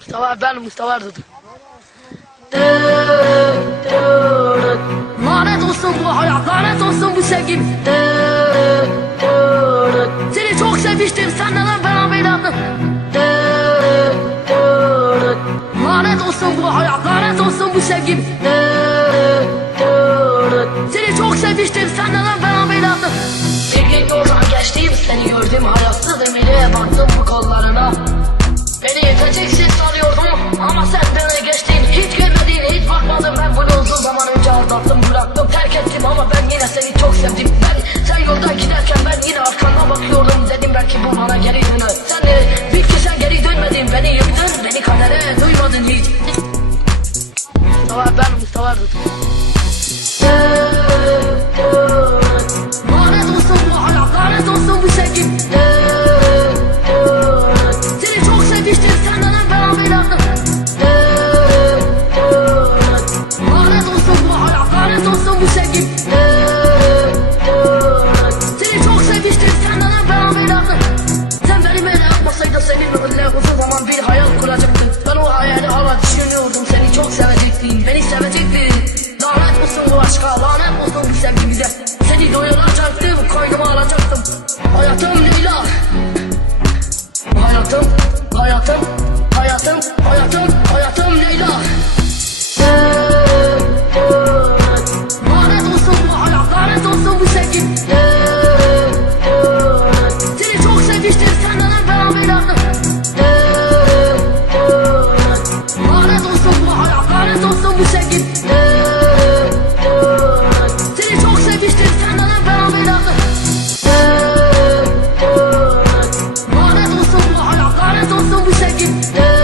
Mustafa ben Mustafa Erdoğan. Lanet olsun bu hayat, lanet olsun bu sevgim. Seni çok sevmiştim, sen neden beraber inandın? Lanet olsun bu hayat, lanet olsun bu sevgim. Seni çok sevmiştim, sen neden beraber inandın? Bir gün yoldan geçtim, seni gördüm, hayatsızım, ileye baktım. Arthur. Karalarım olsun güzel bir the